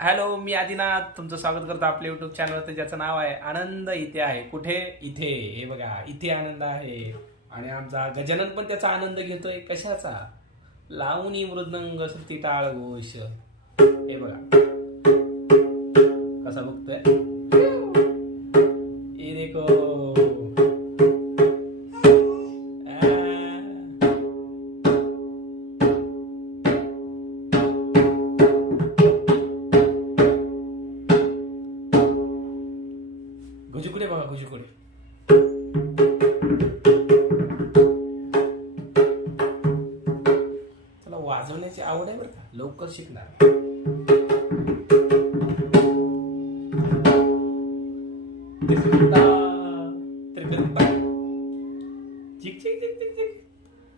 Hello मी आदिनाथ. तुमचं स्वागत करतो आपल्या युट्यूब चॅनलवरती ज्याचं नाव आहे आनंद इथे आहे. कुठे? इथे. हे बघा इथे आनंद आहे. आणि आमचा गजानन पण त्याचा आनंद घेतोय. कशाचा? लावणी मृदंग सुती टाळ घोष. हे बघा. कसा बघतोय? लवकर शिकणार.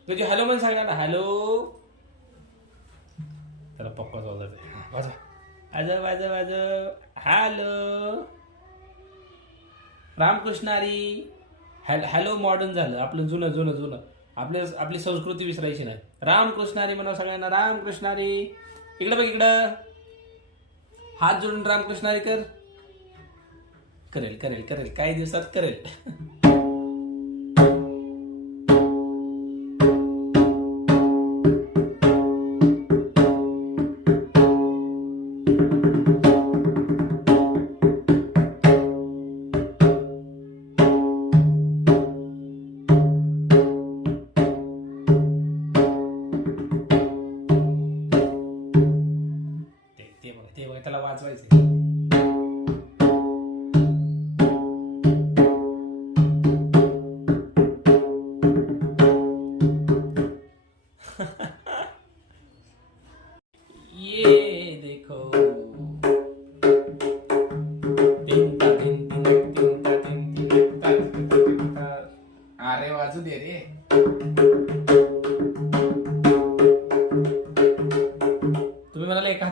तुझे हॅलो म्हणून सांगणार ना हॅलो. त्याला पप्पा वाजत वाजवा. वाजव वाजव वाजव. हॅलो. रामकृष्णारी. हॅल हॅलो मॉडर्न झालं. आपलं जुनं जुनं जुनं. आपल्या आपली संस्कृती विसरायची नाही. रामकृष्णारी म्हणा सगळ्यांना रामकृष्णारी. इकडं बघ इकडं. हात जोडून रामकृष्णारी कर करेल करेल करेल. काही दिवसात करेल.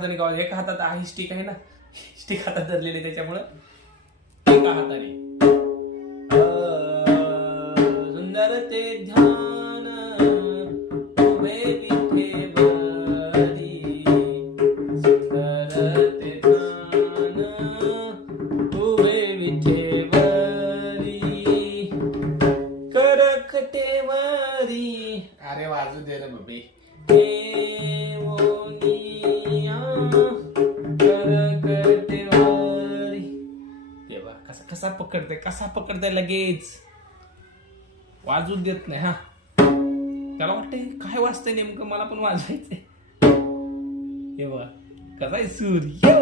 हाताने गाव एका हातात आहे स्टिक आहे ना? स्टिक हातात धरलेली त्याच्यामुळं. एका हाताने. सुंदर ते ध्यान उभे विठेवरी सुंदर ते कसा कसा पकडते कसा पकडते लगेच? वाजू देत नाही हा. त्याला वाटतंय काय वाजतंय नेमकं? मला पण वाजवायचंय हे बघा कसा आहे सूर्य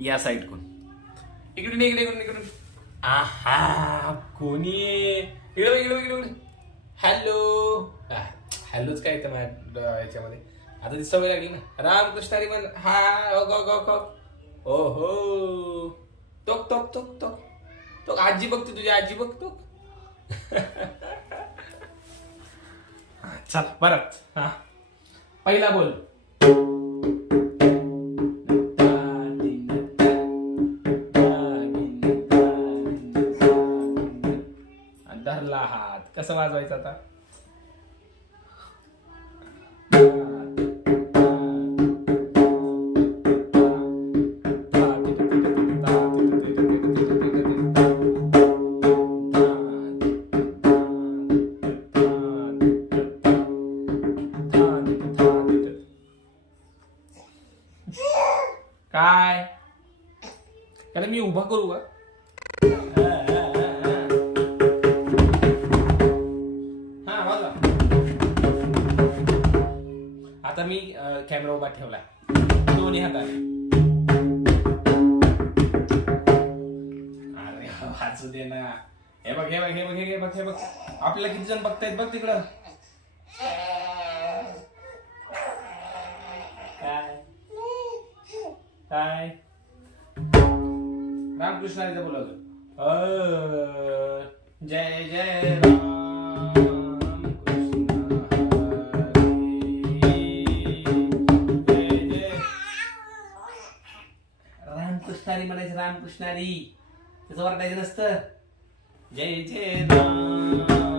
या! साईड कोण इकडून इकडे इकडून इकडून. आहा कोणी इकडे इकडे इकडे हॅलो. हॅलोच काय तर माझ्या याच्यामध्ये. आता ती सवय लागली ना. रामकृष्णारी म्हण हा ओ गो गो गो ओ हो. तोक तोक तोक तोक तोक आजी बघते तुझी आजी बघ तोक हा, चल परत हा. पहिला बोल. धरला हात. कसं वाजवायचं आता? काय? त्याला मी उभा करू का? आता मी कॅमेरा उभा ठेवला दोन्ही हाताने अरे वाचू दे ना. हे बघ हे बघ हे बघ हे बघ हे बघ. आपल्याला किती जण बघतायत बघ तिकडं. काय? काय? रामकृष्णाचं बोलवलं जय जय राम. कृष्णारी म्हणायचं रामकृष्णारी त्याचं वाटायचं नसतं. जय जय राम.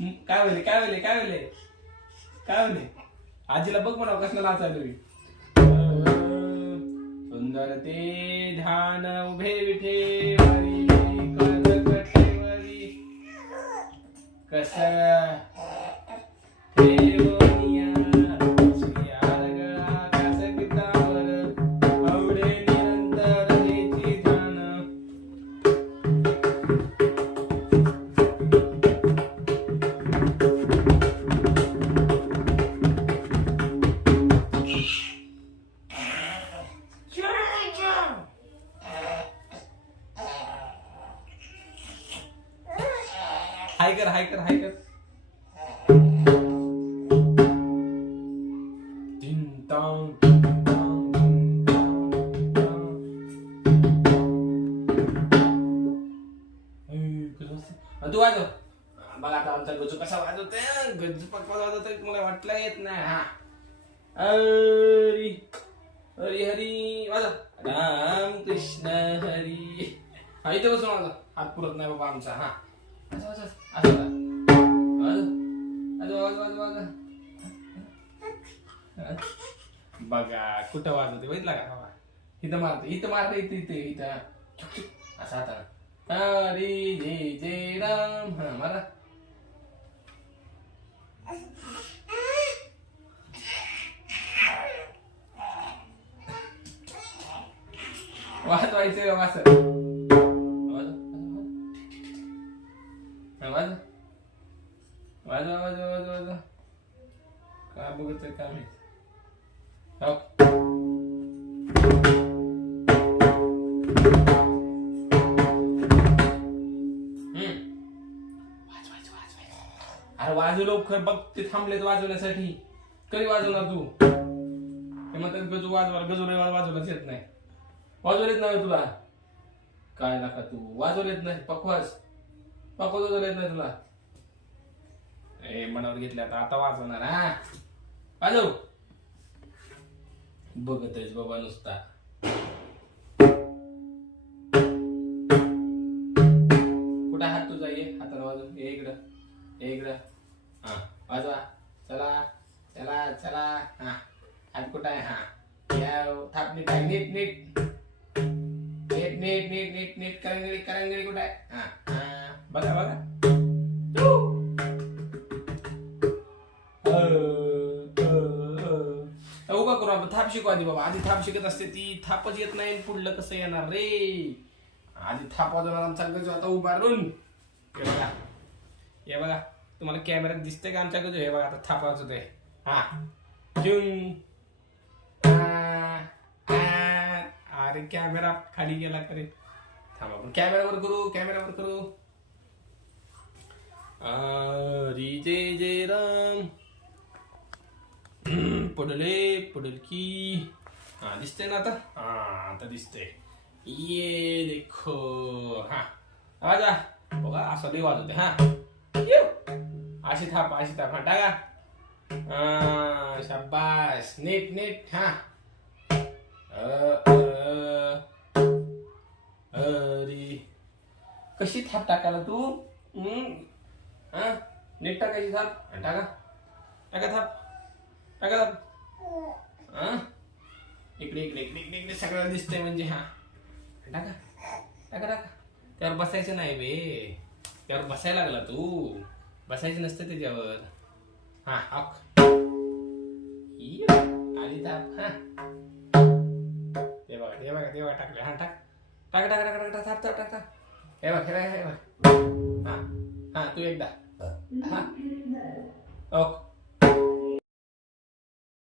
काय बोले काय बोले काय बोले काय बोले आजीला बघ म्हणा कसला नाचायलो मी सुंदर ते ध्यान उभे विठे कस ठेवनिया हाय कर हाय कर तू वाजव. बघा आता आमचा गजू कसा वाजवतोय? गजू पक्का वाजवतोय मला वाटलं येत नाही. हा. हरी हरी हरी. वाजव. राम कृष्ण हरी. हा इथे बसून वाजव. हात पुरत नाही बाबा आमचा हा. असं असं वाजव. बघा कुठं वाजवते बघितला का हवा इथं मारते इथं मारते इथं इथं इथं. असं आता. हरी जय जय राम. हा मारा. वाजवायचं का हम्म. अरे वाजव लवकर बघ ते थांबलेत वाजवण्यासाठी. कधी वाजवणार तू? ते म्हणतात गजू वाजवा गजू वाजवलाच येत नाही. वाजवलेत नाही तुला? काय नका तू. वाजवलेत नाही पकवास पकवास वाजवलेत नाही तुला. ए मनावर घेतल्या आता. आता वाजवणार हा? वाजव. बघत आहेस बाबा नुसता. कुठं हात तुझा ये हाताला वाजव. ये इकडं. ये इकडं. हा वाजवा. चला. चला चला. हा. हात कुठं आहे? हा. या थाप नीट आहे. नीट नीट. नीट नीट नीट नीट नीट. करंगळी करंगळी कुठं आहे? हा हा. बघा बघा. अ, थाप शिकू आधी बाबा. आधी थाप शिकत असते ती. थापच येत नाही पुढलं कसं येणार रे? आधी थाप वाजवणार आमचा गजू आता उभारून. हे बघा. हे बघा. तुम्हाला कॅमेऱ्यात दिसतंय का आमच्या गजू? हे बघा आता थाप वाजवतोय. हा. जुंग अरे कॅमेरा खाली गेला करे थांबा आपण. कॅमेरावर करू कॅमेरावर करू. हरी जय जय राम. पडले पडलकी हा दिसते ना आता? हा आता दिसते ये देखो. हा आजा बघा असं लई वाजवते हा. येऊ. अशी थाप अशी थाप हा टाका. शाबास. नीट नीट हा. अरे. कशी थाप टाकायला तू? हम्म? हा नीट टाकायची थाप. टाका. टाका थाप. टाका हा? इकडे इकडे इकडे इकडे इकडे सगळं दिसतंय म्हणजे हा. टाका टाका टाका. त्यावर बसायचं नाही बे. त्यावर बसायला लागला तू. बसायचं नसतं त्याच्यावर. हा हॉक. आली ताप हा. ते बघा ते बघा ते बघा टाकले. हा टाक. टाक टाक टाक टाक टाक थाप थाप टाक टाक हे बघ हे बघ हे बघ. हा हा तू एकदा. हा. ओक